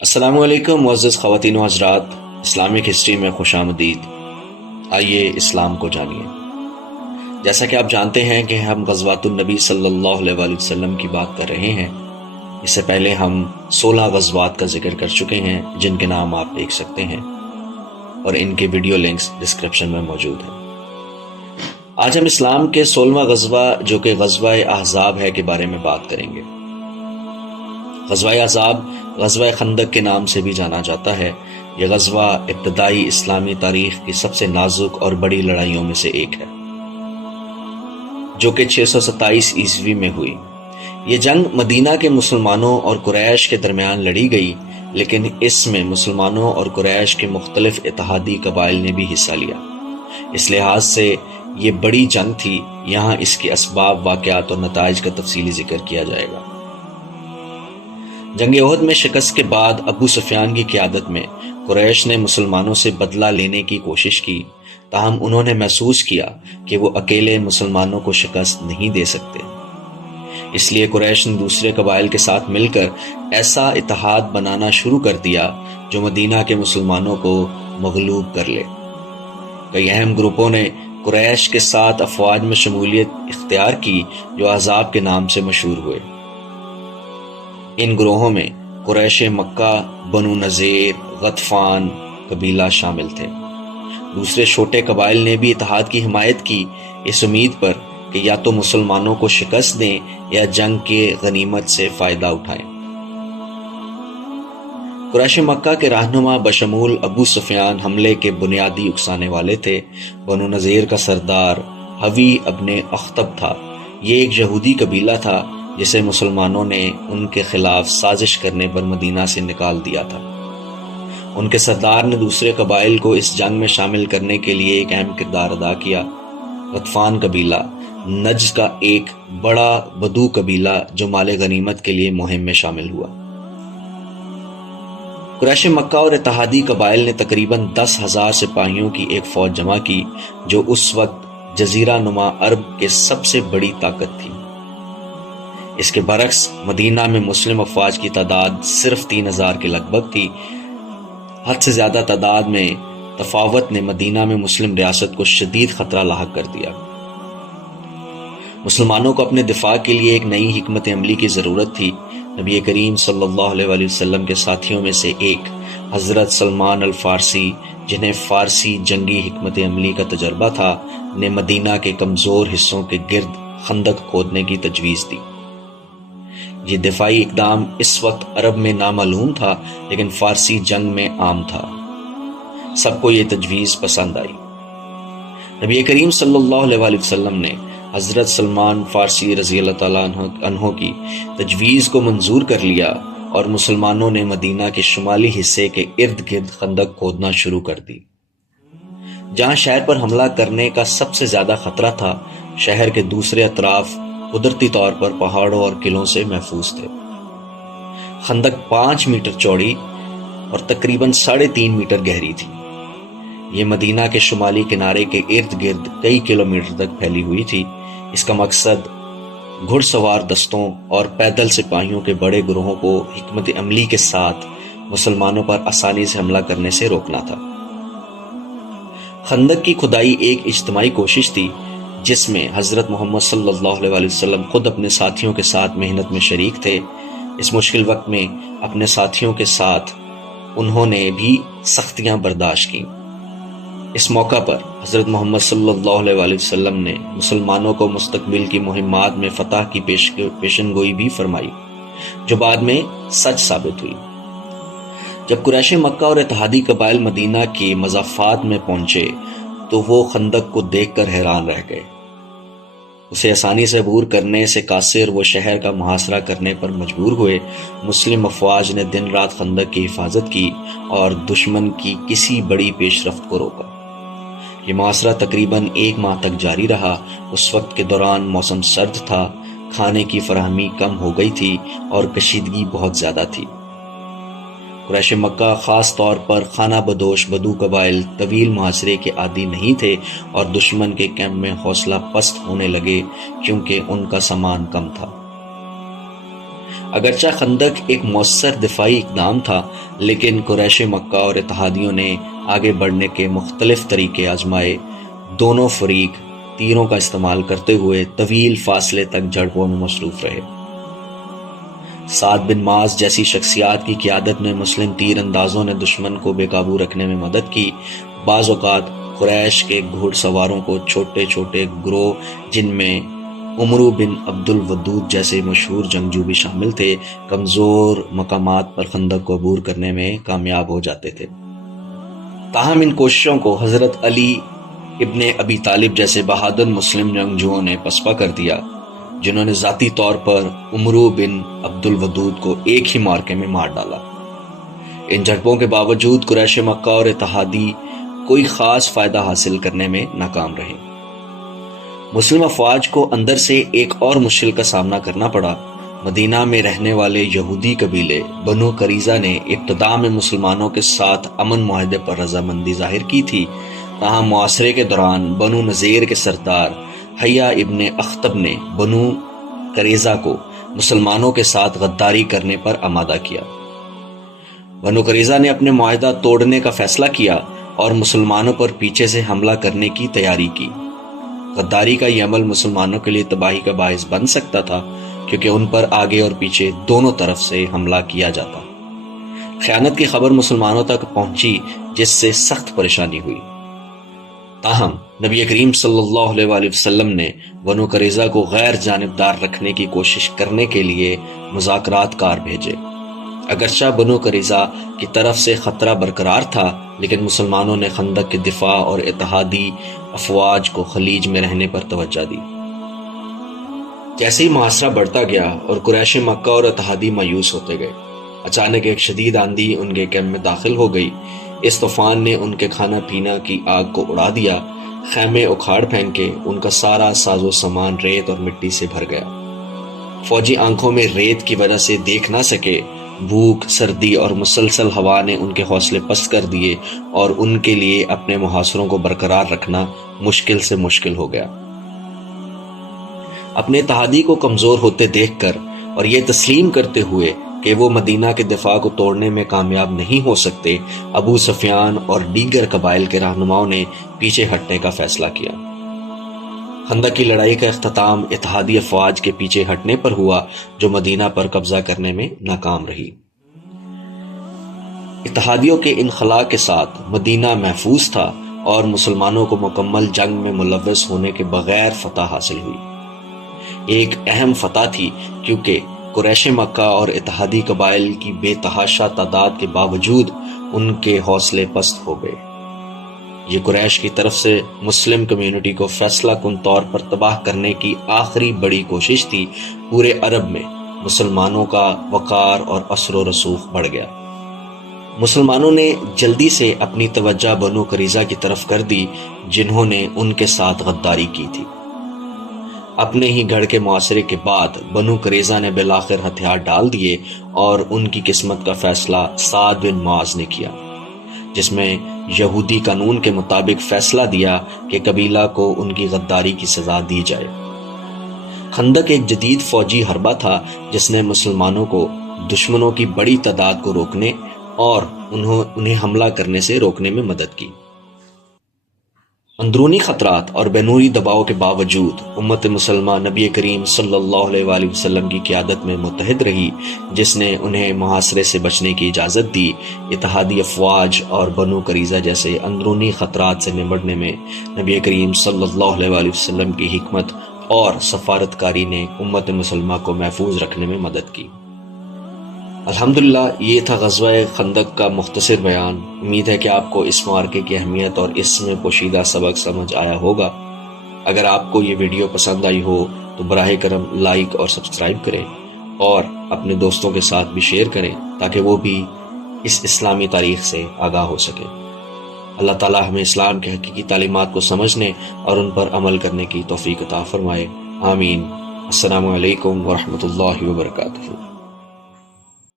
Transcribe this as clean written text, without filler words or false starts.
السلام علیکم معزز خواتین و حضرات، اسلامک ہسٹری میں خوش آمدید۔ آئیے اسلام کو جانیے۔ جیسا کہ آپ جانتے ہیں کہ ہم غزوات النبی صلی اللہ علیہ وآلہ وسلم کی بات کر رہے ہیں۔ اس سے پہلے ہم 16 غزوات کا ذکر کر چکے ہیں جن کے نام آپ دیکھ سکتے ہیں اور ان کے ویڈیو لنکس ڈسکرپشن میں موجود ہیں۔ آج ہم اسلام کے 16واں غزوہ جو کہ غزوہ احزاب ہے کے بارے میں بات کریں گے۔ غزوہ احزاب غزوہ خندق کے نام سے بھی جانا جاتا ہے۔ یہ غزوہ ابتدائی اسلامی تاریخ کی سب سے نازک اور بڑی لڑائیوں میں سے ایک ہے، جو کہ 627 عیسوی میں ہوئی۔ یہ جنگ مدینہ کے مسلمانوں اور قریش کے درمیان لڑی گئی، لیکن اس میں مسلمانوں اور قریش کے مختلف اتحادی قبائل نے بھی حصہ لیا۔ اس لحاظ سے یہ بڑی جنگ تھی۔ یہاں اس کے اسباب، واقعات اور نتائج کا تفصیلی ذکر کیا جائے گا۔ جنگ احد میں شکست کے بعد ابو سفیان کی قیادت میں قریش نے مسلمانوں سے بدلہ لینے کی کوشش کی، تاہم انہوں نے محسوس کیا کہ وہ اکیلے مسلمانوں کو شکست نہیں دے سکتے۔ اس لیے قریش نے دوسرے قبائل کے ساتھ مل کر ایسا اتحاد بنانا شروع کر دیا جو مدینہ کے مسلمانوں کو مغلوب کر لے۔ کئی اہم گروپوں نے قریش کے ساتھ افواج میں شمولیت اختیار کی جو احزاب کے نام سے مشہور ہوئے۔ ان گروہوں میں قریش مکہ، بنو نذیر، غطفان قبیلہ شامل تھے۔ دوسرے چھوٹے قبائل نے بھی اتحاد کی حمایت کی، اس امید پر کہ یا تو مسلمانوں کو شکست دیں یا جنگ کے غنیمت سے فائدہ اٹھائیں۔ قریش مکہ کے رہنما بشمول ابو سفیان حملے کے بنیادی اکسانے والے تھے۔ بنو نذیر کا سردار حوی ابن اخطب تھا۔ یہ ایک یہودی قبیلہ تھا جسے مسلمانوں نے ان کے خلاف سازش کرنے پر مدینہ سے نکال دیا تھا۔ ان کے سردار نے دوسرے قبائل کو اس جنگ میں شامل کرنے کے لیے ایک اہم کردار ادا کیا۔ غطفان قبیلہ نجد کا ایک بڑا بدو قبیلہ جو مال غنیمت کے لیے مہم میں شامل ہوا۔ قریش مکہ اور اتحادی قبائل نے تقریباً 10,000 سپاہیوں کی ایک فوج جمع کی جو اس وقت جزیرہ نما عرب کے سب سے بڑی طاقت تھی۔ اس کے برعکس مدینہ میں مسلم افواج کی تعداد صرف 3,000 کے لگ بھگ تھی۔ حد سے زیادہ تعداد میں تفاوت نے مدینہ میں مسلم ریاست کو شدید خطرہ لاحق کر دیا۔ مسلمانوں کو اپنے دفاع کے لیے ایک نئی حکمت عملی کی ضرورت تھی۔ نبی کریم صلی اللہ علیہ وآلہ وسلم کے ساتھیوں میں سے ایک حضرت سلمان الفارسی، جنہیں فارسی جنگی حکمت عملی کا تجربہ تھا، نے مدینہ کے کمزور حصوں کے گرد خندق کھودنے کی تجویز دی۔ یہ دفاعی اقدام اس وقت عرب میں نامعلوم تھا، لیکن فارسی جنگ میں عام تھا۔ سب کو یہ تجویز پسند آئی۔ نبی کریم صلی اللہ علیہ وآلہ وسلم نے حضرت سلمان فارسی رضی اللہ تعالیٰ عنہ کی تجویز کو منظور کر لیا اور مسلمانوں نے مدینہ کے شمالی حصے کے ارد گرد خندق کھودنا شروع کر دی۔ جہاں شہر پر حملہ کرنے کا سب سے زیادہ خطرہ تھا، شہر کے دوسرے اطراف قدرتی طور پر پہاڑوں اور قلعوں سے محفوظ تھے۔ خندق 5 میٹر چوڑی اور تقریباً 3.5 میٹر گہری تھی۔ یہ مدینہ کے شمالی کنارے کے ارد گرد کئی کلومیٹر تک پھیلی ہوئی تھی۔ اس کا مقصد گھڑ سوار دستوں اور پیدل سپاہیوں کے بڑے گروہوں کو حکمت عملی کے ساتھ مسلمانوں پر آسانی سے حملہ کرنے سے روکنا تھا۔ خندق کی کھدائی ایک اجتماعی کوشش تھی جس میں حضرت محمد صلی اللہ علیہ وآلہ وسلم خود اپنے ساتھیوں کے ساتھ محنت میں شریک تھے۔ اس مشکل وقت میں اپنے ساتھیوں کے ساتھ انہوں نے بھی سختیاں برداشت کیں۔ اس موقع پر حضرت محمد صلی اللہ علیہ وآلہ وسلم نے مسلمانوں کو مستقبل کی مہمات میں فتح کی پیشن گوئی بھی فرمائی، جو بعد میں سچ ثابت ہوئی۔ جب قریش مکہ اور اتحادی قبائل مدینہ کی مضافات میں پہنچے تو وہ خندق کو دیکھ کر حیران رہ گئے۔ اسے آسانی سے عبور کرنے سے قاصر وہ شہر کا محاصرہ کرنے پر مجبور ہوئے۔ مسلم افواج نے دن رات خندق کی حفاظت کی اور دشمن کی کسی بڑی پیش رفت کو روکا۔ یہ محاصرہ تقریباً 1 ماہ تک جاری رہا۔ اس وقت کے دوران موسم سرد تھا، کھانے کی فراہمی کم ہو گئی تھی اور کشیدگی بہت زیادہ تھی۔ قریش مکہ خاص طور پر خانہ بدوش بدو قبائل طویل محاصرے کے عادی نہیں تھے اور دشمن کے کیمپ میں حوصلہ پست ہونے لگے کیونکہ ان کا سامان کم تھا۔ اگرچہ خندق ایک مؤثر دفاعی اقدام تھا، لیکن قریش مکہ اور اتحادیوں نے آگے بڑھنے کے مختلف طریقے آزمائے۔ دونوں فریق تیروں کا استعمال کرتے ہوئے طویل فاصلے تک جھڑپوں میں مصروف رہے۔ سعد بن معاذ جیسی شخصیات کی قیادت میں مسلم تیر اندازوں نے دشمن کو بے قابو رکھنے میں مدد کی۔ بعض اوقات قریش کے گھوڑ سواروں کو چھوٹے چھوٹے گروہ، جن میں عمرو بن عبد الودود جیسے مشہور جنگجو بھی شامل تھے، کمزور مقامات پر خندق کو عبور کرنے میں کامیاب ہو جاتے تھے۔ تاہم ان کوششوں کو حضرت علی ابن ابی طالب جیسے بہادر مسلم جنگجوؤں نے پسپا کر دیا، جنہوں نے ذاتی طور پر عمرو بن عبد الودود کو ایک ہی مارکے میں مار ڈالا۔ ان جھڑپوں کے باوجود قریش مکہ اور اتحادی کوئی خاص فائدہ حاصل کرنے میں ناکام رہے۔ مسلم افواج کو اندر سے ایک اور مشکل کا سامنا کرنا پڑا۔ مدینہ میں رہنے والے یہودی قبیلے بنو قریظہ نے ابتدا میں مسلمانوں کے ساتھ امن معاہدے پر رضامندی ظاہر کی تھی، تاہم معاصرے کے دوران بنو نذیر کے سردار حیہ ابن اخطب نے بنو قریظہ کو مسلمانوں کے ساتھ غداری کرنے پر آمادہ کیا۔ بنو قریظہ نے اپنے معاہدہ توڑنے کا فیصلہ کیا اور مسلمانوں پر پیچھے سے حملہ کرنے کی تیاری کی۔ غداری کا یہ عمل مسلمانوں کے لیے تباہی کا باعث بن سکتا تھا، کیونکہ ان پر آگے اور پیچھے دونوں طرف سے حملہ کیا جاتا۔ خیانت کی خبر مسلمانوں تک پہنچی، جس سے سخت پریشانی ہوئی۔ تاہم نبی کریم صلی اللہ علیہ وآلہ وسلم نے بنو قریظہ کو غیر جانبدار رکھنے کی کوشش کرنے کے لیے مذاکرات کار بھیجے۔ اگرچہ بنو قریظہ کی طرف سے خطرہ برقرار تھا، لیکن مسلمانوں نے خندق کے دفاع اور اتحادی افواج کو خلیج میں رہنے پر توجہ دی۔ جیسے ہی محاصرہ بڑھتا گیا اور قریش مکہ اور اتحادی مایوس ہوتے گئے، اچانک ایک شدید آندھی ان کے کیمپ میں داخل ہو گئی۔ اس طوفان نے ان کے کھانا پینا کی آگ کو اڑا دیا، خیمے اکھاڑ پھینکے، ان کا سارا ساز و سامان ریت اور مٹی سے بھر گیا۔ فوجی آنکھوں میں ریت کی وجہ سے دیکھ نہ سکے۔ بھوک، سردی اور مسلسل ہوا نے ان کے حوصلے پست کر دیے اور ان کے لیے اپنے محاصروں کو برقرار رکھنا مشکل سے مشکل ہو گیا۔ اپنے اتحادی کو کمزور ہوتے دیکھ کر اور یہ تسلیم کرتے ہوئے کہ وہ مدینہ کے دفاع کو توڑنے میں کامیاب نہیں ہو سکتے، ابو سفیان اور دیگر قبائل کے رہنماؤں نے پیچھے ہٹنے کا فیصلہ کیا۔ خندق کی لڑائی کا اختتام اتحادی افواج کے پیچھے ہٹنے پر ہوا، جو مدینہ پر قبضہ کرنے میں ناکام رہی۔ اتحادیوں کے انخلاء کے ساتھ مدینہ محفوظ تھا اور مسلمانوں کو مکمل جنگ میں ملوث ہونے کے بغیر فتح حاصل ہوئی۔ ایک اہم فتح تھی، کیونکہ قریش مکہ اور اتحادی قبائل کی بے تحاشا تعداد کے باوجود ان کے حوصلے پست ہو گئے۔ یہ قریش کی طرف سے مسلم کمیونٹی کو فیصلہ کن طور پر تباہ کرنے کی آخری بڑی کوشش تھی۔ پورے عرب میں مسلمانوں کا وقار اور اثر و رسوخ بڑھ گیا۔ مسلمانوں نے جلدی سے اپنی توجہ بنو قریظہ کی طرف کر دی، جنہوں نے ان کے ساتھ غداری کی تھی۔ اپنے ہی گڑھ کے محاصرے کے بعد بنو قریظہ نے بالآخر ہتھیار ڈال دیے اور ان کی قسمت کا فیصلہ سعد بن معاذ نے کیا، جس میں یہودی قانون کے مطابق فیصلہ دیا کہ قبیلہ کو ان کی غداری کی سزا دی جائے۔ خندق ایک جدید فوجی حربہ تھا، جس نے مسلمانوں کو دشمنوں کی بڑی تعداد کو روکنے اور انہیں حملہ کرنے سے روکنے میں مدد کی۔ اندرونی خطرات اور بینوری دباؤ کے باوجود امت مسلمہ نبی کریم صلی اللہ علیہ وآلہ وسلم کی قیادت میں متحد رہی، جس نے انہیں محاصرے سے بچنے کی اجازت دی۔ اتحادی افواج اور بنو قریظہ جیسے اندرونی خطرات سے نمٹنے میں نبی کریم صلی اللہ علیہ وآلہ وسلم کی حکمت اور سفارتکاری نے امت مسلمہ کو محفوظ رکھنے میں مدد کی۔ الحمدللہ، یہ تھا غزوہ خندق کا مختصر بیان۔ امید ہے کہ آپ کو اس معرکے کی اہمیت اور اس میں پوشیدہ سبق سمجھ آیا ہوگا۔ اگر آپ کو یہ ویڈیو پسند آئی ہو تو براہ کرم لائک اور سبسکرائب کریں اور اپنے دوستوں کے ساتھ بھی شیئر کریں، تاکہ وہ بھی اس اسلامی تاریخ سے آگاہ ہو سکیں۔ اللہ تعالیٰ ہمیں اسلام کے حقیقی تعلیمات کو سمجھنے اور ان پر عمل کرنے کی توفیق عطا فرمائے۔ آمین۔ السلام علیکم ورحمۃ اللہ وبرکاتہ۔